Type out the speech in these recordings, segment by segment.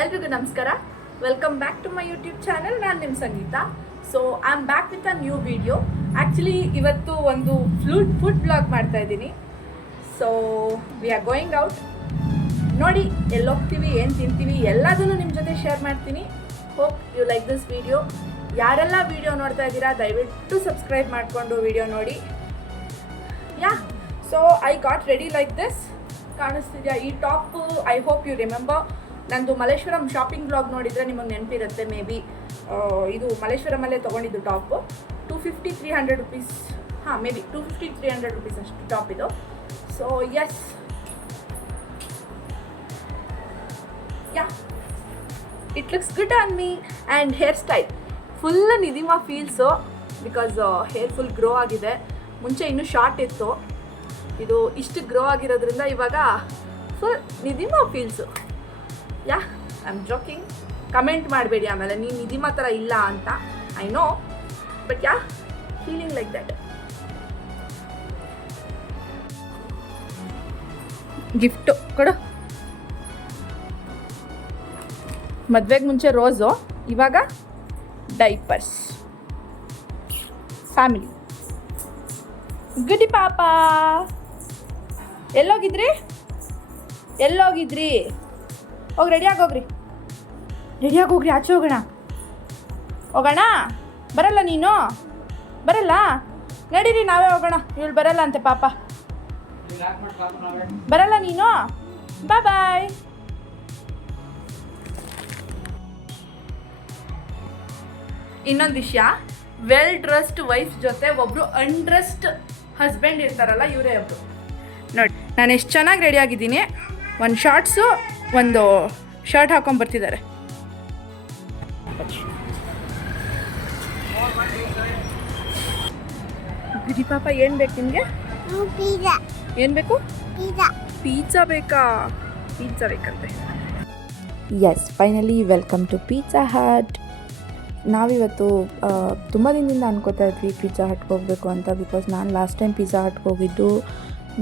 ಎಲ್ರಿಗೂ ನಮಸ್ಕಾರ. Welcome back to my YouTube channel. ನಾನು ನಿಮ್ಮ Sangeetha. So I am back with a new video. Actually ಇವತ್ತು ಒಂದು ಫುಡ್ ಬ್ಲಾಗ್ ಮಾಡ್ತಾ ಇದ್ದೀನಿ. So we are going out. ನೋಡಿ ಎಲ್ಲಿ ಹೋಗ್ತೀವಿ, ಏನು ತಿಂತೀವಿ ಎಲ್ಲದನ್ನು ನಿಮ್ಮ ಜೊತೆ ಶೇರ್ ಮಾಡ್ತೀನಿ. Hope you like this video. ಯಾರೆಲ್ಲ ವಿಡಿಯೋ ನೋಡ್ತಾ ಇದ್ದೀರಾ ದಯವಿಟ್ಟು ಸಬ್ಸ್ಕ್ರೈಬ್ ಮಾಡಿಕೊಂಡು ವಿಡಿಯೋ ನೋಡಿ. Yeah, so I got ready like this. ಕಾಣಿಸ್ತಿದೆಯಾ ಈ top? I hope you remember. ನಂದು ಮಲ್ಲೇಶ್ವರಂ ಶಾಪಿಂಗ್ ಬ್ಲಾಗ್ ನೋಡಿದರೆ ನಿಮಗೆ ನೆನಪಿರುತ್ತೆ ಮೇ ಬಿ. ಇದು ಮಲ್ಲೇಶ್ವರಮಲ್ಲೇ ತೊಗೊಂಡಿದ್ದು ಟಾಪು. 250-300 ರುಪೀಸ್. ಹಾಂ, ಮೇ ಬಿ 250-300 ರುಪೀಸ್ ಅಷ್ಟು ಟಾಪ್ ಇದು. So yes, yeah, it looks good on me. And hairstyle full Nidhima feels, because hair full grow ಆಗಿದೆ. ಮುಂಚೆ ಇನ್ನೂ ಶಾರ್ಟ್ ಇತ್ತು, ಇದು ಇಷ್ಟು ಗ್ರೋ ಆಗಿರೋದ್ರಿಂದ ಇವಾಗ full Nidhima feels. Yeah, I am joking. Comment ಮಾಡಬೇಡಿ ಆಮೇಲೆ ನೀನು ನಿಧಿಮಾ ಥರ ಇಲ್ಲ ಅಂತ. I know, but yeah, feeling like that. Gift ಕೊಡು. ಮದುವೆಗೆ ಮುಂಚೆ ರೋಸು, ಇವಾಗ ಡೈಪರ್ಸ್. ಫ್ಯಾಮಿಲಿ ಗುಡಿ ಪಾಪ. ಎಲ್ಲೋಗಿದ್ರಿ ಹೋಗಿ ರೆಡಿಯಾಗಿ ಹೋಗ್ರಿ. ಆಚೆ ಹೋಗೋಣ. ಬರಲ್ಲ ನೀನು? ಬರಲ್ಲ? ನಡೀರಿ, ನಾವೇ ಹೋಗೋಣ. ಇವಳು ಬರಲ್ಲ ಅಂತೆ ಪಾಪ. ಬರಲ್ಲ ನೀನು? ಬಾಯ್. ಇನ್ನೊಂದು ವಿಷಯ, ವೆಲ್ ಡ್ರೆಸ್ಡ್ ವೈಫ್ ಜೊತೆ ಒಬ್ಬರು ಅನ್ಡ್ರೆಸ್ಡ್ ಹಸ್ಬೆಂಡ್ ಇರ್ತಾರಲ್ಲ, ಇವರೇ ಒಬ್ಬರು. ನೋಡಿ ನಾನು ಎಷ್ಟು ಚೆನ್ನಾಗಿ ರೆಡಿಯಾಗಿದ್ದೀನಿ. ಒಂದು ಶಾರ್ಟ್ಸು, ಒಂದು ಶರ್ಟ್ ಹಾಕೊಂಡು ಬರ್ತಿದ್ದಾರೆ. ಗುಡಿ ಪಾಪ, ಏನು ಬೇಕು ನಿಮಗೆ? ಏನು ಬೇಕು? ಪಿಜ್ಜಾ ಬೇಕಾ? ಪಿಜ್ಜಾ ಬೇಕಂತೆ. Yes, finally welcome to Pizza Hut. ನಾವಿವತ್ತು ತುಂಬ ದಿನದಿಂದ ಅನ್ಕೋತಾ ಇದ್ವಿ ಪಿಜ್ಜಾ ಹಟ್ಗೆ ಹೋಗಬೇಕು ಅಂತ. ಬಿಕಾಸ್ ನಾನು ಲಾಸ್ಟ್ ಟೈಮ್ ಪಿಜ್ಜಾ ಹಟ್ಗೆ ಹೋಗಿದ್ದು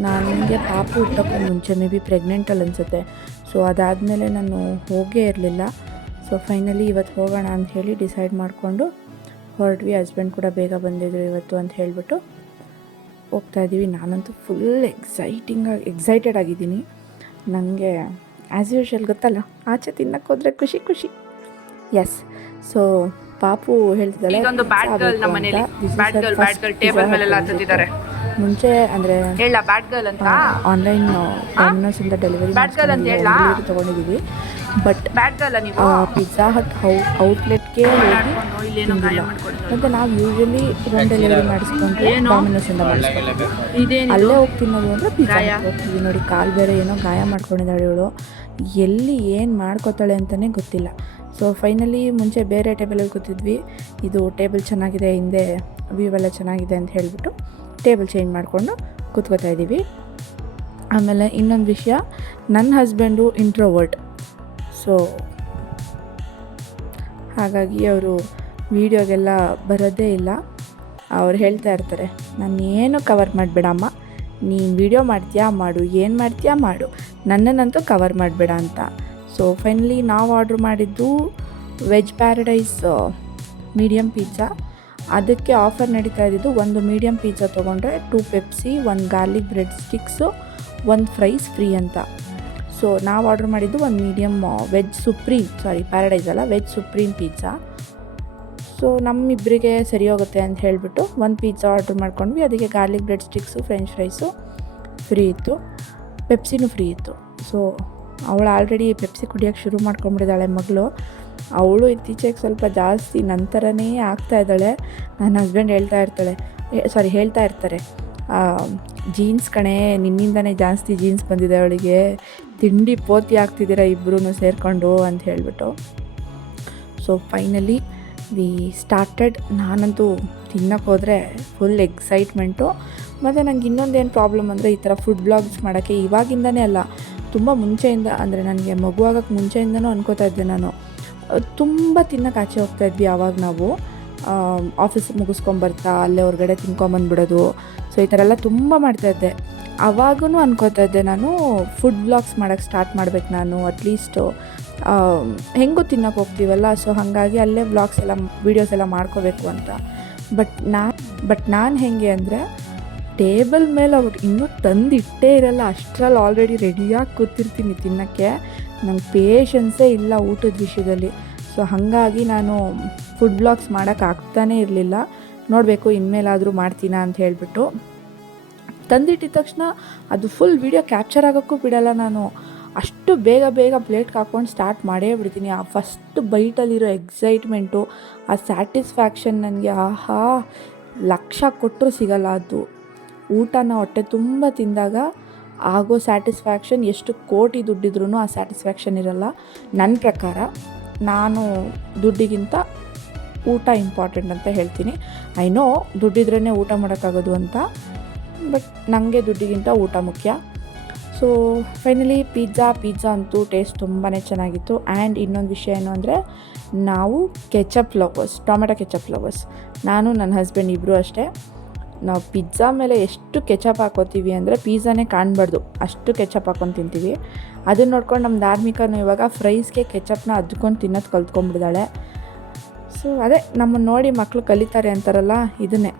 ನನಗೆ ಪಾಪು ಹುಟ್ಟೋಕ್ಕೂ ಮುಂಚೆ, ಮೇ ಬಿ ಪ್ರೆಗ್ನೆಂಟಲ್ಲಿ ಅನಿಸುತ್ತೆ. ಸೊ ಅದಾದಮೇಲೆ ನಾನು ಹೋಗೇ ಇರಲಿಲ್ಲ. ಸೊ ಫೈನಲಿ ಇವತ್ತು ಹೋಗೋಣ ಅಂತ ಹೇಳಿ ಡಿಸೈಡ್ ಮಾಡಿಕೊಂಡು ಹೊರಟ್ವಿ. ಹಸ್ಬೆಂಡ್ ಕೂಡ ಬೇಗ ಬಂದಿದ್ರು ಇವತ್ತು ಅಂತ ಹೇಳಿಬಿಟ್ಟು ಹೋಗ್ತಾಯಿದ್ದೀವಿ. ನಾನಂತೂ ಫುಲ್ ಎಕ್ಸೈಟೆಡ್ ಆಗಿದ್ದೀನಿ. ನನಗೆ ಆ್ಯಸ್ ಯೂಶುವಲ್ ಗೊತ್ತಲ್ಲ, ಆಚೆ ತಿನ್ನಕ್ಕೆ ಹೋದರೆ ಖುಷಿ. ಎಸ್, ಸೊ ಪಾಪು ಹೇಳ್ತಿದ್ದಾಳೆ ಮುಂಚೆ ಅಂದರೆ ಆನ್ಲೈನ್ ಡೊಮಿನೋಸಿಂದ ಡೆಲಿವರಿ ತೊಗೊಂಡಿದ್ದೀವಿ. ಬಟ್ ಪಿಜ್ಜಾ ಹಟ್ ಔಟ್ಲೆಟ್ಗೆ ಹೋಗಿ ತಿಂದಿಲ್ಲ. ಮತ್ತು ನಾವು ಯೂಶ್ವಲಿ ಹೋಮ್ ಡೆಲಿವರಿ ಮಾಡಿಸ್ಕೊಂಡ್ರೆ ಡೊಮಿನೋಸಿಂದ ಮಾಡಿಸ್ಕೊಂಡ್ವಿ. ಅಲ್ಲೇ ಹೋಗಿ ತಿನ್ನೋದು ಅಂದರೆ ಪಿಜ್ಜಾ ಹೋಗ್ತೀವಿ. ನೋಡಿ, ಕಾಲು ಬೇರೆ ಏನೋ ಗಾಯ ಮಾಡ್ಕೊಂಡಿದ್ದಾಳೆ ಇವಳು. ಎಲ್ಲಿ ಏನು ಮಾಡ್ಕೋತಾಳೆ ಅಂತಲೇ ಗೊತ್ತಿಲ್ಲ. ಸೊ ಫೈನಲಿ ಮುಂಚೆ ಬೇರೆ ಟೇಬಲಲ್ಲಿ ಕೂತಿದ್ವಿ. ಇದು ಟೇಬಲ್ ಚೆನ್ನಾಗಿದೆ, ಹಿಂದೆ ವ್ಯೂ ಎಲ್ಲ ಚೆನ್ನಾಗಿದೆ ಅಂತ ಹೇಳಿಬಿಟ್ಟು ಟೇಬಲ್ ಚೇಂಜ್ ಮಾಡಿಕೊಂಡು ಕೂತ್ಕೋತಾ ಇದ್ದೀವಿ. ಆಮೇಲೆ ಇನ್ನೊಂದು ವಿಷಯ, ನನ್ನ ಹಸ್ಬೆಂಡು ಇಂಟ್ರೋವರ್ಟ್. ಸೊ ಹಾಗಾಗಿ ಅವರು ವೀಡಿಯೋಗೆಲ್ಲ ಬರೋದೇ ಇಲ್ಲ. ಅವ್ರು ಹೇಳ್ತಾ ಇರ್ತಾರೆ, ನಾನೇನು ಕವರ್ ಮಾಡಬೇಡಮ್ಮ, ನೀನು ವೀಡಿಯೋ ಮಾಡ್ತೀಯಾ ಮಾಡು, ಏನು ಮಾಡ್ತೀಯಾ ಮಾಡು, ನನ್ನನ್ನಂತೂ ಕವರ್ ಮಾಡಬೇಡ ಅಂತ. ಸೊ ಫೈನಲಿ ನಾವು ಆರ್ಡ್ರ್ ಮಾಡಿದ್ದು ವೆಜ್ ಪ್ಯಾರಡೈಸ್ ಮೀಡಿಯಮ್ ಪಿಜ್ಜಾ. ಅದಕ್ಕೆ ಆಫರ್ ನಡೀತಾ ಇದ್ದಿದ್ದು, ಒಂದು ಮೀಡಿಯಮ್ ಪಿಜ್ಜಾ ತೊಗೊಂಡ್ರೆ 2 Pepsi, 1 garlic bread sticks, 1 fries free ಅಂತ. ಸೊ ನಾವು ಆರ್ಡ್ರ್ ಮಾಡಿದ್ದು ಒಂದು ಮೀಡಿಯಮ್ ಪ್ಯಾರಡೈಸ್ ಅಲ್ಲ, ವೆಜ್ ಸುಪ್ರೀಮ್ ಪಿಜ್ಜಾ. ಸೊ ನಮ್ಮಿಬ್ಬರಿಗೆ ಸರಿ ಹೋಗುತ್ತೆ ಅಂತ ಹೇಳಿಬಿಟ್ಟು 1 ಪಿಜ್ಜಾ ಆರ್ಡ್ರ್ ಮಾಡ್ಕೊಂಡ್ವಿ. ಅದಕ್ಕೆ garlic bread sticks, French fries free ಇತ್ತು, ಪೆಪ್ಸಿನೂ ಫ್ರೀ ಇತ್ತು. ಸೊ ಅವಳು ಆಲ್ರೆಡಿ ಪೆಪ್ಸಿ ಕುಡಿಯೋಕ್ಕೆ ಶುರು ಮಾಡ್ಕೊಂಡ್ಬಿಟ್ಟಿದ್ದಾಳೆ ಮಗಳು. ಅವಳು ಇತ್ತೀಚೆಗೆ ಸ್ವಲ್ಪ ಜಾಸ್ತಿ ನಂತರನೇ ಆಗ್ತಾ ಇದ್ದಾಳೆ. ನನ್ನ ಹಸ್ಬೆಂಡ್ ಹೇಳ್ತಾ ಇರ್ತಾರೆ, ಜೀನ್ಸ್ ಕಣೆ, ನಿನ್ನಿಂದನೇ ಜಾಸ್ತಿ ಜೀನ್ಸ್ ಬಂದಿದೆ ಅವಳಿಗೆ, ತಿಂಡಿ ಪೋತಿ ಆಗ್ತಿದ್ದೀರ ಇಬ್ಬರೂ ಸೇರಿಕೊಂಡು ಅಂತ ಹೇಳಿಬಿಟ್ಟು. So finally we started. ನಾನಂತೂ ತಿನ್ನಕ್ಕೆ ಹೋದರೆ ಫುಲ್ ಎಕ್ಸೈಟ್ಮೆಂಟು. ಮತ್ತು ನಂಗೆ ಇನ್ನೊಂದೇನು ಪ್ರಾಬ್ಲಮ್ ಅಂದರೆ, ಈ ಥರ ಫುಡ್ ಬ್ಲಾಗ್ಸ್ ಮಾಡೋಕ್ಕೆ ಇವಾಗಿಂದನೇ ಅಲ್ಲ, ತುಂಬ ಮುಂಚೆಯಿಂದ, ಅಂದರೆ ನನಗೆ ಮಗುವಾಗಕ್ಕೆ ಮುಂಚೆಯಿಂದನೂ ಅನ್ಕೋತಾ ಇದ್ದೆ ನಾನು. ತುಂಬ ತಿನ್ನಕ್ಕೆ ಆಚೆ ಹೋಗ್ತಾಯಿದ್ವಿ ಆವಾಗ ನಾವು. ಆಫೀಸ್ ಮುಗಿಸ್ಕೊಂಬರ್ತಾ ಅಲ್ಲೇ ಹೊರಗಡೆ ತಿನ್ಕೊಂಬಂದ್ಬಿಡೋದು. ಸೊ ಈ ಥರ ಎಲ್ಲ ತುಂಬ ಮಾಡ್ತಾಯಿದ್ದೆ. ಆವಾಗೂ ಅನ್ಕೋತಾ ಇದ್ದೆ ನಾನು ಫುಡ್ ಬ್ಲಾಗ್ಸ್ ಮಾಡೋಕ್ಕೆ ಸ್ಟಾರ್ಟ್ ಮಾಡ್ಬೇಕು ನಾನು, ಅಟ್ಲೀಸ್ಟು ಹೆಂಗೂ ತಿನ್ನೋಕೆ ಹೋಗ್ತೀವಲ್ಲ, ಸೊ ಹಾಗಾಗಿ ಅಲ್ಲೇ ವ್ಲಾಗ್ಸ್ ಎಲ್ಲ ವೀಡಿಯೋಸ್ ಎಲ್ಲ ಮಾಡ್ಕೋಬೇಕು ಅಂತ. ಬಟ್ ನಾನು ಹೆಂಗೆ ಅಂದರೆ, ಟೇಬಲ್ ಮೇಲೆ ಅವ್ರು ಇನ್ನೂ ತಂದಿಟ್ಟೇ ಇರಲ್ಲ, ಅಷ್ಟರಲ್ಲಿ ಆಲ್ರೆಡಿ ರೆಡಿಯಾಗಿ ಕೂತಿರ್ತೀನಿ ತಿನ್ನೋಕ್ಕೆ. ನಂಗೆ ಪೇಷನ್ಸೇ ಇಲ್ಲ ಊಟದ ವಿಷಯದಲ್ಲಿ. ಸೊ ಹಾಗಾಗಿ ನಾನು ಫುಡ್ ಬ್ಲಾಗ್ಸ್ ಮಾಡೋಕ್ಕಾಗ್ತಾನೇ ಇರಲಿಲ್ಲ. ನೋಡಬೇಕು ಇನ್ಮೇಲಾದರೂ ಮಾಡ್ತೀನಾ ಅಂತ ಹೇಳಿಬಿಟ್ಟು. ತಂದಿಟ್ಟಿದ ತಕ್ಷಣ ಅದು ಫುಲ್ ವೀಡಿಯೋ ಕ್ಯಾಪ್ಚರ್ ಆಗೋಕ್ಕೂ ಬಿಡಲ್ಲ ನಾನು. ಅಷ್ಟು ಬೇಗ ಪ್ಲೇಟ್ಗೆ ಹಾಕ್ಕೊಂಡು ಸ್ಟಾರ್ಟ್ ಮಾಡೇ ಬಿಡ್ತೀನಿ. ಆ ಫಸ್ಟ್ ಬೈಟಲ್ಲಿರೋ ಎಕ್ಸೈಟ್ಮೆಂಟು, ಆ ಸ್ಯಾಟಿಸ್ಫ್ಯಾಕ್ಷನ್ ನನಗೆ ಆಹಾ ಲಕ್ಷ ಕೊಟ್ಟರು ಸಿಗಲ್ಲ. ಅದು ಊಟನ ಹೊಟ್ಟೆ ತುಂಬ ತಿಂದಾಗ ಆಗೋ ಸ್ಯಾಟಿಸ್ಫ್ಯಾಕ್ಷನ್ ಎಷ್ಟು ಕೋಟಿ ದುಡ್ಡಿದ್ರೂ ಆ ಸ್ಯಾಟಿಸ್ಫ್ಯಾಕ್ಷನ್ ಇರಲ್ಲ ನನ್ನ ಪ್ರಕಾರ. ನಾನು ದುಡ್ಡಿಗಿಂತ ಊಟ ಇಂಪಾರ್ಟೆಂಟ್ ಅಂತ ಹೇಳ್ತೀನಿ. ಐ ನೋ ದುಡ್ಡಿದ್ರೇ ಊಟ ಮಾಡೋಕ್ಕಾಗೋದು ಅಂತ, ಬಟ್ ನನಗೆ ದುಡ್ಡಿಗಿಂತ ಊಟ ಮುಖ್ಯ. ಸೊ ಫೈನಲಿ ಪಿಜ್ಜಾ ಅಂತೂ ಟೇಸ್ಟ್ ತುಂಬಾ ಚೆನ್ನಾಗಿತ್ತು. ಆ್ಯಂಡ್ ಇನ್ನೊಂದು ವಿಷಯ ಏನು ಅಂದರೆ, ನಾವು ketchup lovers, tomato ketchup lovers. ನಾನು ನನ್ನ ಹಸ್ಬೆಂಡ್ ಇಬ್ಬರು ಅಷ್ಟೇ. ನಾವು ಪಿಜ್ಜಾ ಮೇಲೆ ಎಷ್ಟು ಕೆಚಪ್ ಹಾಕೋತೀವಿ ಅಂದರೆ ಪಿಜ್ಜಾನೇ ಕಾಣಬಾರ್ದು ಅಷ್ಟು ಕೆಚಪ್ ಹಾಕ್ಕೊಂಡು ತಿಂತೀವಿ. ಅದನ್ನು ನೋಡ್ಕೊಂಡು ನಮ್ಮ ಧಾರ್ಮಿಕನೂ ಇವಾಗ ಫ್ರೈಸ್ಗೆ ಕೆಚಪ್ನ ಅದ್ಕೊಂಡು ತಿನ್ನೋದು ಕಲ್ತ್ಕೊಂಡ್ಬಿಡ್ದಾಳೆ. ಸೊ ಅದೇ ನಮ್ಮನ್ನು ನೋಡಿ ಮಕ್ಕಳು ಕಲಿತಾರೆ ಅಂತಾರಲ್ಲ, ಇದನ್ನೇ.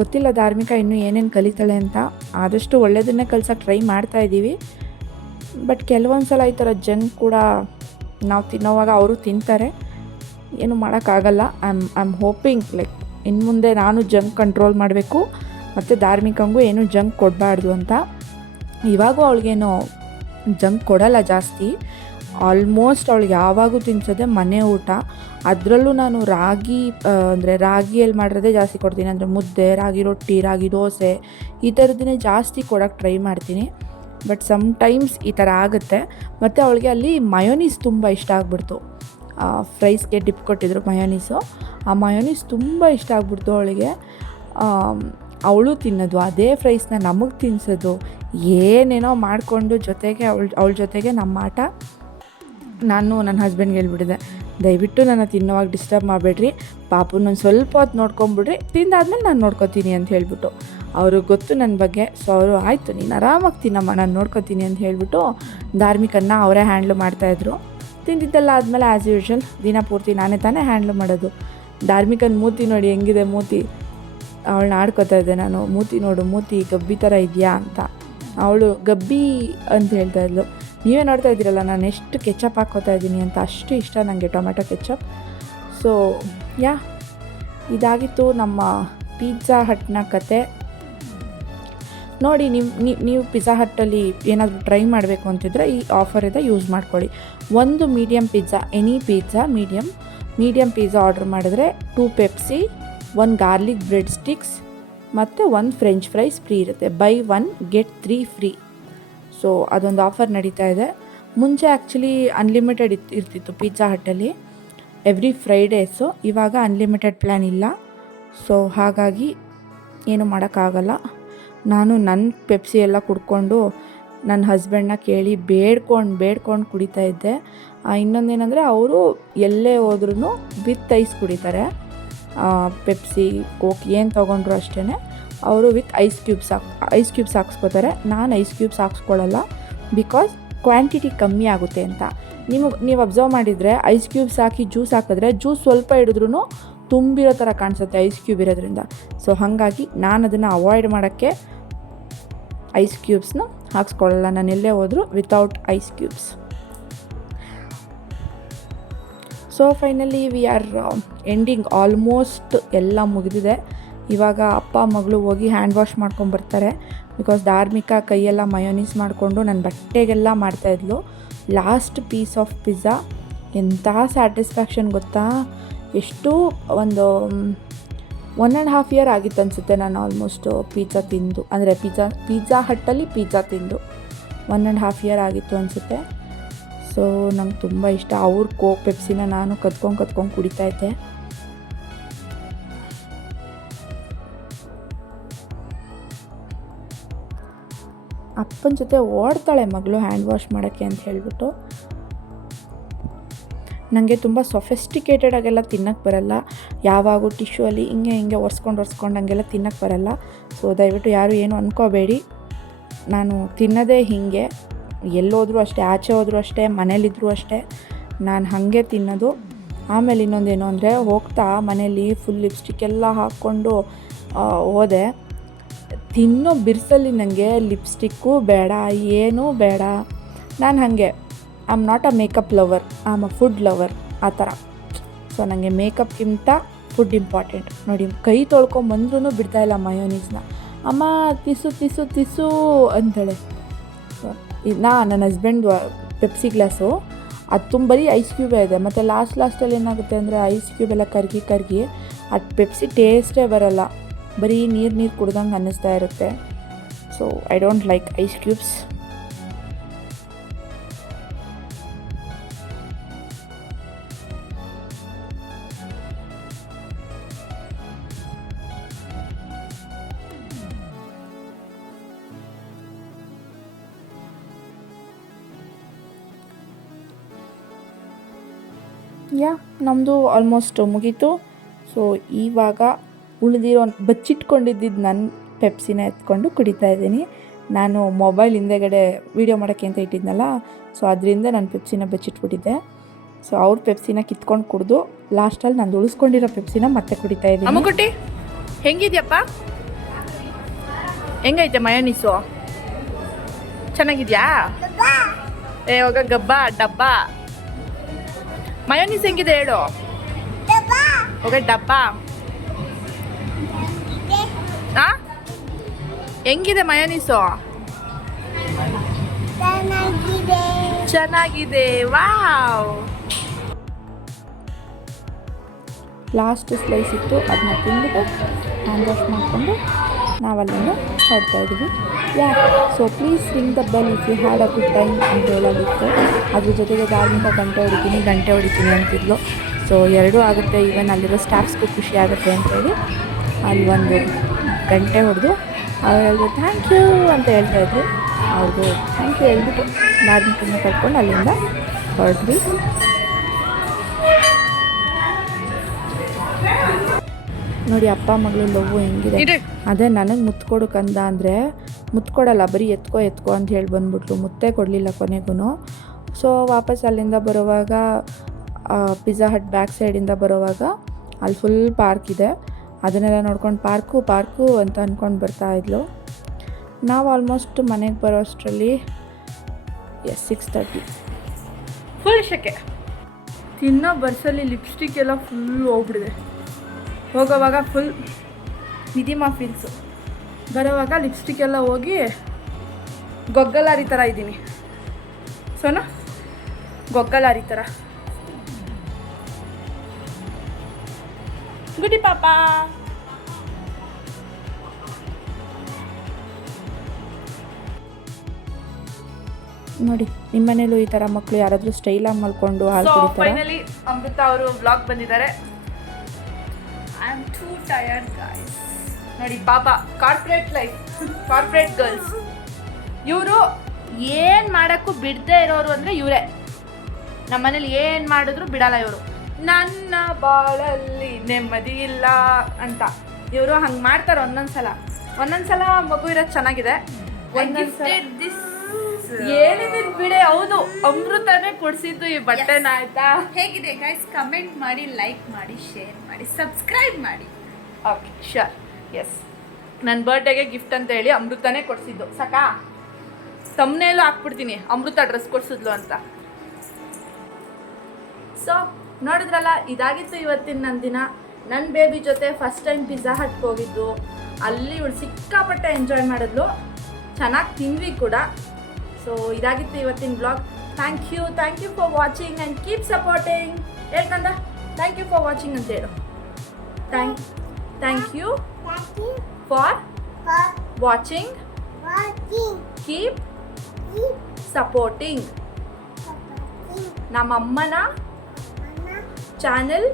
ಗೊತ್ತಿಲ್ಲ ಧಾರ್ಮಿಕ ಇನ್ನೂ ಏನೇನು ಕಲಿತಾಳೆ ಅಂತ. ಆದಷ್ಟು ಒಳ್ಳೆಯದನ್ನೇ ಕಲ್ಸೋಕ್ಕೆ ಟ್ರೈ ಮಾಡ್ತಾಯಿದ್ದೀವಿ. ಬಟ್ ಕೆಲವೊಂದು ಸಲ ಈ ಥರ ಜಂಕ್ ಕೂಡ ನಾವು ತಿನ್ನೋವಾಗ ಅವರು ತಿಂತಾರೆ, ಏನು ಮಾಡೋಕ್ಕಾಗಲ್ಲ. ಐ ಆಮ್ ಹೋಪಿಂಗ್ ಲೈಕ್ ಇನ್ನು ಮುಂದೆ ನಾನು ಜಂಕ್ ಕಂಟ್ರೋಲ್ ಮಾಡಬೇಕು ಮತ್ತು ಧಾರ್ಮಿಕಂಗೂ ಏನೂ ಜಂಕ್ ಕೊಡಬಾರ್ದು ಅಂತ. ಇವಾಗೂ ಅವಳಿಗೇನು ಜಂಕ್ ಕೊಡಲ್ಲ ಜಾಸ್ತಿ. ಆಲ್ಮೋಸ್ಟ್ ಅವಳಿಗೆ ಯಾವಾಗೂ ತಿನ್ಸೋದೆ ಮನೆ ಊಟ. ಅದರಲ್ಲೂ ನಾನು ರಾಗಿಯಲ್ಲಿ ಮಾಡಿರೋದೇ ಜಾಸ್ತಿ ಕೊಡ್ತೀನಿ. ಅಂದರೆ ಮುದ್ದೆ, ರಾಗಿ ರೊಟ್ಟಿ, ರಾಗಿ ದೋಸೆ ಈ ಥರದನ್ನೇ ಜಾಸ್ತಿ ಕೊಡೋಕ್ಕೆ ಟ್ರೈ ಮಾಡ್ತೀನಿ. ಬಟ್ ಸಮ್ಟೈಮ್ಸ್ ಈ ಥರ ಆಗುತ್ತೆ. ಮತ್ತು ಅವಳಿಗೆ ಅಲ್ಲಿ ಮಯೋನೀಸ್ ತುಂಬ ಇಷ್ಟ ಆಗ್ಬಿಡ್ತು. ಫ್ರೈಸ್ಗೆ ಡಿಪ್ ಕೊಟ್ಟಿದ್ರು ಮಯೋನೀಸು. ಆ ಮಯೋನೀಸ್ ತುಂಬ ಇಷ್ಟ ಆಗ್ಬಿಡ್ತು ಅವಳಿಗೆ. ಅವಳು ತಿನ್ನೋದು ಅದೇ ಫ್ರೈಸ್ನ ನಮಗೆ ತಿನ್ನಿಸೋದು, ಏನೇನೋ ಮಾಡಿಕೊಂಡು ಜೊತೆಗೆ ಅವಳ ಜೊತೆಗೆ ನಮ್ಮ ಆಟ. ನಾನು ನನ್ನ ಹಸ್ಬೆಂಡ್ಗೆ ಹೇಳ್ಬಿಟ್ಟಿದ್ದೆ, ದಯವಿಟ್ಟು ನನ್ನ ತಿನ್ನೋವಾಗ ಡಿಸ್ಟರ್ಬ್ ಮಾಡಬೇಡ್ರಿ, ಪಾಪುನೊಂದು ಸ್ವಲ್ಪ ಹೊತ್ತು ನೋಡ್ಕೊಂಬಿಡ್ರಿ, ತಿಂದಾದ್ಮೇಲೆ ನಾನು ನೋಡ್ಕೊತೀನಿ ಅಂತ ಹೇಳ್ಬಿಟ್ಟು. ಅವ್ರಿಗೆ ಗೊತ್ತು ನನ್ನ ಬಗ್ಗೆ. ಸೊ ಅವರು ಆಯಿತು ನೀನು ಆರಾಮಾಗಿ ತಿನ್ನಮ್ಮ, ನಾನು ನೋಡ್ಕೊತೀನಿ ಅಂತ ಹೇಳ್ಬಿಟ್ಟು ಧಾರ್ಮಿಕನ್ನ ಅವರೇ ಹ್ಯಾಂಡ್ಲ್ ಮಾಡ್ತಾಯಿದ್ರು. ತಿಂದಿದ್ದೆಲ್ಲ ಆದಮೇಲೆ ಆ್ಯಸ್ ಯೂಶ್ವಲ್ ದಿನ ಪೂರ್ತಿ ನಾನೇ ತಾನೇ ಹ್ಯಾಂಡ್ಲ್ ಮಾಡೋದು. ಧಾರ್ಮಿಕನ ಮೂತಿ ನೋಡಿ ಹೆಂಗಿದೆ ಮೂತಿ, ಅವಳನ್ನ ಆಡ್ಕೊತಾ ಇದ್ದೆ ನಾನು, ಮೂತಿ ನೋಡು ಮೂತಿ ಗಬ್ಬಿ ಥರ ಇದೆಯಾ ಅಂತ. ಅವಳು ಗಬ್ಬಿ ಅಂತ ಹೇಳ್ತಾ ಇದ್ಲು. ನೀವೇ ನೋಡ್ತಾ ಇದ್ದೀರಲ್ಲ ನಾನು ಎಷ್ಟು ಕೆಚಪ್ ಹಾಕ್ಕೋತಾ ಇದ್ದೀನಿ ಅಂತ, ಅಷ್ಟು ಇಷ್ಟ ನನಗೆ ಟೊಮೆಟೊ ಕೆಚಪ್. ಸೊ ಇದಾಗಿತ್ತು ನಮ್ಮ ಪಿಜ್ಜಾ ಹಟ್ನ ಕತೆ. ನೋಡಿ ನೀವು ಪಿಜ್ಜಾ ಹಟ್ಟಲ್ಲಿ ಏನಾದರೂ ಟ್ರೈ ಮಾಡಬೇಕು ಅಂತಿದ್ರೆ ಈ ಆಫರ್ ಇದೆ, ಯೂಸ್ ಮಾಡ್ಕೊಳ್ಳಿ. ಒಂದು medium pizza, any pizza medium pizza order ಮಾಡಿದ್ರೆ 2 ಪೆಪ್ಸಿ, 1 ಗಾರ್ಲಿಕ್ ಬ್ರೆಡ್ ಸ್ಟಿಕ್ಸ್ ಮತ್ತು 1 ಫ್ರೆಂಚ್ ಫ್ರೈಸ್ ಫ್ರೀ ಇರುತ್ತೆ. By 1 get 3 free. ಸೊ ಅದೊಂದು ಆಫರ್ ನಡೀತಾ ಇದೆ. ಮುಂಚೆ ಆ್ಯಕ್ಚುಲಿ ಅನ್ಲಿಮಿಟೆಡ್ ಇರ್ತಿತ್ತು ಪಿಜ್ಜಾ ಹಟ್ಟಲ್ಲಿ ಎವ್ರಿ ಫ್ರೈಡೇಸು. ಇವಾಗ ಅನ್ಲಿಮಿಟೆಡ್ ಪ್ಲ್ಯಾನ್ ಇಲ್ಲ. ಸೊ ಹಾಗಾಗಿ ಏನು ಮಾಡೋಕ್ಕಾಗಲ್ಲ. ನಾನು ನನ್ನ ಪೆಪ್ಸಿ ಎಲ್ಲ ಕುಡ್ಕೊಂಡು ನನ್ನ ಹಸ್ಬೆಂಡ್ನ ಕೇಳಿ ಬೇಡ್ಕೊಂಡು ಕುಡಿತಾ ಇದ್ದೆ. ಇನ್ನೊಂದೇನೆಂದರೆ ಅವರು ಎಲ್ಲೇ ಹೋದ್ರೂ ವಿತ್ ಐಸ್ ಕುಡಿತಾರೆ. ಪೆಪ್ಸಿ ಕೋಕ್ ಏನು ತೊಗೊಂಡ್ರು ಅಷ್ಟೇ ಅವರು ವಿತ್ ಐಸ್ ಕ್ಯೂಬ್ಸ್ ಹಾಕ್ಸ್ಕೊತಾರೆ. ನಾನು ಐಸ್ ಕ್ಯೂಬ್ಸ್ ಹಾಕ್ಸ್ಕೊಳ್ಳಲ್ಲ, ಬಿಕಾಸ್ ಕ್ವಾಂಟಿಟಿ ಕಮ್ಮಿ ಆಗುತ್ತೆ ಅಂತ. ನೀವು ಅಬ್ಸರ್ವ್ ಮಾಡಿದರೆ ಐಸ್ ಕ್ಯೂಬ್ಸ್ ಹಾಕಿ ಜ್ಯೂಸ್ ಹಾಕಿದ್ರೆ ಜ್ಯೂಸ್ ಸ್ವಲ್ಪ ಹಿಡಿದ್ರೂ ತುಂಬಿರೋ ಥರ ಕಾಣಿಸುತ್ತೆ ಐಸ್ ಕ್ಯೂಬ್ ಇರೋದ್ರಿಂದ. ಸೊ ಹಾಗಾಗಿ ನಾನು ಅದನ್ನು ಅವಾಯ್ಡ್ ಮಾಡೋಕ್ಕೆ ಐಸ್ ಕ್ಯೂಬ್ಸ್ನ ಹಾಕ್ಸ್ಕೊಳ್ಳಲ್ಲ. ನಾನು ಎಲ್ಲೇ ಹೋದರೂ without ice cubes. So finally we are ending. Almost ಎಲ್ಲ ಮುಗಿದಿದೆ. ಇವಾಗ ಅಪ್ಪ ಮಗಳು ಹೋಗಿ ಹ್ಯಾಂಡ್ ವಾಶ್ ಮಾಡ್ಕೊಂಬರ್ತಾರೆ. ಬಿಕಾಸ್ ಧಾರ್ಮಿಕ ಕೈಯೆಲ್ಲ ಮಯೋನೀಸ್ ಮಾಡಿಕೊಂಡು ನನ್ನ ಬಟ್ಟೆಗೆಲ್ಲ ಮಾಡ್ತಾಯಿದ್ಲು. ಲಾಸ್ಟ್ ಪೀಸ್ ಆಫ್ ಪಿಜ್ಜಾ ಎಂಥ ಸ್ಯಾಟಿಸ್ಫ್ಯಾಕ್ಷನ್ ಗೊತ್ತಾ. ಎಷ್ಟು ಒಂದು 1.5 ಇಯರ್ ಆಗಿತ್ತು ಅನಿಸುತ್ತೆ ನಾನು ಆಲ್ಮೋಸ್ಟ್ ಪಿಜ್ಜಾ ತಿಂದು, ಅಂದರೆ ಪಿಜ್ಜಾ ಹಟ್ಟಲ್ಲಿ ಪಿಜ್ಜಾ ತಿಂದು 1.5 ಇಯರ್ ಆಗಿತ್ತು ಅನಿಸುತ್ತೆ. ಸೊ ನಂಗೆ ತುಂಬ ಇಷ್ಟ. ಅವ್ರ ಕೋಕ್ ಪೆಪ್ಸಿನ ನಾನು ಕದ್ಕೊಂಡು ಕುಡಿತಾ ಇದ್ದೆ. ಅಪ್ಪನ ಜೊತೆ ಓಡ್ತಾಳೆ ಮಗಳು ಹ್ಯಾಂಡ್ ವಾಶ್ ಮಾಡೋಕ್ಕೆ ಅಂತ ಹೇಳಿಬಿಟ್ಟು. ನನಗೆ ತುಂಬ ಸೊಫೆಸ್ಟಿಕೇಟೆಡ್ ಆಗೆಲ್ಲ ತಿನ್ನೋಕ್ಕೆ ಬರಲ್ಲ. ಯಾವಾಗೂ ಟಿಶ್ಯೂ ಅಲ್ಲಿ ಹಿಂಗೆ ಒರೆಸ್ಕೊಂಡು ಹಂಗೆಲ್ಲ ತಿನ್ನೋಕ್ಕೆ ಬರಲ್ಲ. ಸೊ ದಯವಿಟ್ಟು ಯಾರು ಏನು ಅಂದ್ಕೋಬೇಡಿ. ನಾನು ತಿನ್ನೋದೇ ಹೀಗೆ, ಎಲ್ಲೋದ್ರೂ ಅಷ್ಟೇ, ಆಚೆ ಹೋದರೂ ಅಷ್ಟೇ, ಮನೇಲಿದ್ದರೂ ಅಷ್ಟೇ. ನಾನು ಹಾಗೆ ತಿನ್ನೋದು. ಆಮೇಲೆ ಇನ್ನೊಂದೇನು ಅಂದರೆ ಹೋಗ್ತಾ ಮನೇಲಿ ಫುಲ್ ಲಿಪ್ಸ್ಟಿಕ್ ಎಲ್ಲ ಹಾಕ್ಕೊಂಡು ಹೋದೆ. ತಿನ್ನೋ ಬಿರ್ಸಲ್ಲಿ ನನಗೆ ಲಿಪ್ಸ್ಟಿಕ್ಕು ಬೇಡ, ಏನೂ ಬೇಡ. ನಾನು ಹಾಗೆ I am not a makeup lover, I am a food lover ಆ ಥರ. ಸೊ ನನಗೆ ಮೇಕಪ್ಗಿಂತ ಫುಡ್ ಇಂಪಾರ್ಟೆಂಟ್. ನೋಡಿ, ಕೈ ತೊಳ್ಕೊಂಬಂದ್ರೂ ಬಿಡ್ತಾಯಿಲ್ಲ ಮಯೋನೀಸ್ನ. ಅಮ್ಮ ತಿಸು ತಿಸು ತಿಸು ಅಂತಾಳೆ. ಸೊ ನನ್ನ ಹಸ್ಬೆಂಡ್ ಪೆಪ್ಸಿ ಗ್ಲಾಸು ಅದು ತುಂಬ ಬರೀ ಐಸ್ ಕ್ಯೂಬೇ ಇದೆ. ಮತ್ತು ಲಾಸ್ಟಲ್ಲಿ ಏನಾಗುತ್ತೆ ಅಂದರೆ ಐಸ್ ಕ್ಯೂಬ್ ಎಲ್ಲ ಕರಗಿ ಅದು ಪೆಪ್ಸಿ ಟೇಸ್ಟೇ ಬರೋಲ್ಲ, ಬರೀ ನೀರು ಕುಡ್ದಂಗೆ ಅನ್ನಿಸ್ತಾ ಇರುತ್ತೆ. So I don't like ice cubes. ನಮ್ಮದು ಆಲ್ಮೋಸ್ಟ್ ಮುಗೀತು. ಸೊ ಇವಾಗ ಉಳಿದಿರೋ ಬಚ್ಚಿಟ್ಕೊಂಡಿದ್ದು ನನ್ನ ಪೆಪ್ಸಿನ ಎತ್ಕೊಂಡು ಕುಡಿತಾ ಇದ್ದೀನಿ. ನಾನು ಮೊಬೈಲ್ ಹಿಂದೆಗಡೆ ವೀಡಿಯೋ ಮಾಡೋಕ್ಕೆ ಅಂತ ಇಟ್ಟಿದ್ನಲ್ಲ, ಸೊ ಅದರಿಂದ ನಾನು ಪೆಪ್ಸಿನ ಬಚ್ಚಿಟ್ಬಿಟ್ಟಿದ್ದೆ. ಸೊ ಅವ್ರ ಪೆಪ್ಸಿನ ಕಿತ್ಕೊಂಡು ಕುಡಿದು ಲಾಸ್ಟಲ್ಲಿ ನಾನು ಉಳಿಸ್ಕೊಂಡಿರೋ ಪೆಪ್ಸಿನ ಮತ್ತೆ ಕುಡಿತಾ ಇದ್ದೀನಿ. ಅಮ್ಮಗುಟ್ಟಿ ಹೆಂಗಿದ್ಯಪ್ಪ? ಹೆಂಗೈತೆ ಮಯೋನೀಸು? ಚೆನ್ನಾಗಿದ್ಯಾ? ಹೋಗ ಗಬ್ಬ ಡಬ್ಬ. ಮಯೋನೀಸ್ ಹೆಂಗಿದೆ ಹೇಳು? ಹೋಗ ಡಬ್ಬ. ಹೆಂಗಿದೆ ಮಯೋನೀಸು? ಚೆನ್ನಾಗಿದೆ. ವಾವ್. ಲಾಸ್ಟ್ ಸ್ಲೈಸ್ ಇತ್ತು, ಅದನ್ನ ತಿಂದ್ಬಿಟ್ಟು ಹ್ಯಾಂಡ್ ವಾಶ್ ಮಾಡಿಕೊಂಡು ನಾವಲ್ಲಿಂದ ಹೊರಡ್ತಾ ಇದ್ದೀವಿ. So please ring the bell if you had a good time ಅಂತ ಹೇಳೋದಿತ್ತು. ಅದ್ರ ಜೊತೆಗೆ ದಾರಿಯಿಂದ ಗಂಟೆ ಹೊಡಿತೀನಿ ಅಂತಿದ್ಲು. ಸೊ ಎರಡೂ ಆಗುತ್ತೆ. ಈವನ್ ಅಲ್ಲಿರೋ ಸ್ಟಾಫ್ಸ್ಗೂ ಖುಷಿ ಆಗುತ್ತೆ ಅಂತೇಳಿ ಅಲ್ಲಿ ಒಂದು ಗಂಟೆ ಹೊಡೆದು ಅವ್ರು ಹೇಳಿದ್ರು ಥ್ಯಾಂಕ್ ಯು ಅಂತ ಹೇಳ್ತಾಯಿದ್ರು. ಅವ್ರಿಗೂ ಥ್ಯಾಂಕ್ ಯು ಹೇಳ್ಬಿಟ್ಟು ದಾರಿನ ಕರ್ಕೊಂಡು ಅಲ್ಲಿಂದ ಹೊರಡ್ವಿ. ನೋಡಿ ಅಪ್ಪ ಮಗಳು ಲವ್ವು ಹೆಂಗಿದೆ. ಅದೇ ನನಗೆ ಮುತ್ತು ಕಂದ ಅಂದರೆ ಮುತ್ಕೊಡಲ್ಲ, ಬರೀ ಎತ್ಕೋ ಅಂತ ಹೇಳಿ ಬಂದ್ಬಿಟ್ಲು. ಮುತ್ತೇ ಕೊಡಲಿಲ್ಲ ಕೊನೆಗೂ. ಸೊ ವಾಪಸ್ ಅಲ್ಲಿಂದ ಬರೋವಾಗ ಪಿಜ್ಜಾ ಹಟ್ ಬ್ಯಾಕ್ ಸೈಡಿಂದ ಬರೋವಾಗ ಅಲ್ಲಿ ಫುಲ್ ಪಾರ್ಕ್ ಇದೆ. ಅದನ್ನೆಲ್ಲ ನೋಡ್ಕೊಂಡು ಪಾರ್ಕು ಅಂತ ಅಂದ್ಕೊಂಡು ಬರ್ತಾಯಿದ್ಲು. ನಾವು ಆಲ್ಮೋಸ್ಟ್ ಮನೆಗೆ ಬರೋ ಅಷ್ಟರಲ್ಲಿ 6:30. ಫುಲ್ ಶೆಕೆ. ತಿನ್ನೋ ಬರ್ಸಲ್ಲಿ ಲಿಪ್ಸ್ಟಿಕ್ ಎಲ್ಲ ಫುಲ್ ಹೋಗ್ಬಿಡಿದೆ. ಹೋಗೋವಾಗ ಫುಲ್ ನಿಧಿಮಾ ಫೀಲ್ಸು, ಬರೋವಾಗ ಲಿಪ್ಸ್ಟಿಕ್ ಎಲ್ಲ ಹೋಗಿ ಗೊಗ್ಗಲಾರಿ ಥರ ಇದ್ದೀನಿ. ಸೋನಾ ಗೊಗ್ಗಲಾರಿ ಥರ. ಗುಡಿ ಪಾಪ. ನೋಡಿ ನಿಮ್ಮ ಮನೇಲೂ ಈ ಥರ ಮಕ್ಕಳು ಯಾರಾದರೂ ಸ್ಟೈಲಾಗಿ ಮಲ್ಕೊಂಡು ಹಾಲು ಕುಡಿತಾರೆ. ಫೈನಲಿ ಅಮೃತ ಅವರು ವ್ಲಾಗ್ ಬಂದಿದ್ದಾರೆ. I am two tired guys. ನೋಡಿ ಪಾಪ, ಕಾರ್ಪೊರೇಟ್ ಲೈಫ್, ಕಾರ್ಪೊರೇಟ್ ಗರ್ಲ್ಸ್. ಇವರು ಏನು ಮಾಡೋಕ್ಕೂ ಬಿಡದೇ ಇರೋರು ಅಂದರೆ ಇವರೇ. ನಮ್ಮ ಮನೇಲಿ ಏನು ಮಾಡಿದ್ರು ಬಿಡಲ್ಲ ಇವರು. ನನ್ನ ಬಾಳಲ್ಲಿ ನೆಮ್ಮದಿ ಇಲ್ಲ ಅಂತ ಇವರು ಹಂಗೆ ಮಾಡ್ತಾರೆ. ಒಂದೊಂದ್ಸಲ ಮಗು ಇರೋದು ಚೆನ್ನಾಗಿದೆ, ಏನಿದೆ ಬಿಡೆ. ಹೌದು, ಅಮೃತನೇ ಕೊಡಿಸಿದ್ದು ಈ ಬಟ್ಟೆನ. ಆಯ್ತಾ? ಹೇಗಿದೆ ಗೈಸ್? ಕಮೆಂಟ್ ಮಾಡಿ, ಲೈಕ್ ಮಾಡಿ, ಶೇರ್ ಮಾಡಿ, ಸಬ್ಸ್ಕ್ರೈಬ್ ಮಾಡಿ. Okay, sure. ಎಸ್, ನನ್ನ ಬರ್ಡೇಗೆ ಗಿಫ್ಟ್ ಅಂತ ಹೇಳಿ ಅಮೃತನೇ ಕೊಡಿಸಿದ್ದು. ಸಾಕಾ? ತಮ್ಮನೇಲೂ ಹಾಕ್ಬಿಡ್ತೀನಿ ಅಮೃತ ಡ್ರೆಸ್ ಕೊಡಿಸಿದ್ಲು ಅಂತ. ಸೊ ನೋಡಿದ್ರಲ್ಲ, ಇದಾಗಿತ್ತು ಇವತ್ತಿನ ನನ್ನ ದಿನ. ನನ್ನ ಬೇಬಿ ಜೊತೆ ಫಸ್ಟ್ ಟೈಮ್ ಪಿಜ್ಜಾ ಹಟ್ಗೆ ಹೋಗಿದ್ದು. ಅಲ್ಲಿ ಇವಳು ಸಿಕ್ಕಾಪಟ್ಟೆ ಎಂಜಾಯ್ ಮಾಡಿದ್ಲು, ಚೆನ್ನಾಗಿ ತಿಂದ್ವಿ ಕೂಡ. ಸೊ ಇದಾಗಿತ್ತು ಇವತ್ತಿನ blog. Thank you for watching and keep supporting. ಹೇಳ್ಕಂದ ಥ್ಯಾಂಕ್ ಯು ಫಾರ್ ವಾಚಿಂಗ್ ಅಂತ ಹೇಳು. Thank you for watching, keep supporting. ನಮ್ಮಮ್ಮನ ಚಾನೆಲ್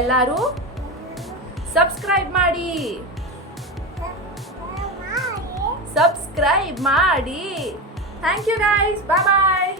ಎಲ್ಲರೂ ಸಬ್ಸ್ಕ್ರೈಬ್ ಮಾಡಿ. Thank you guys. Bye bye.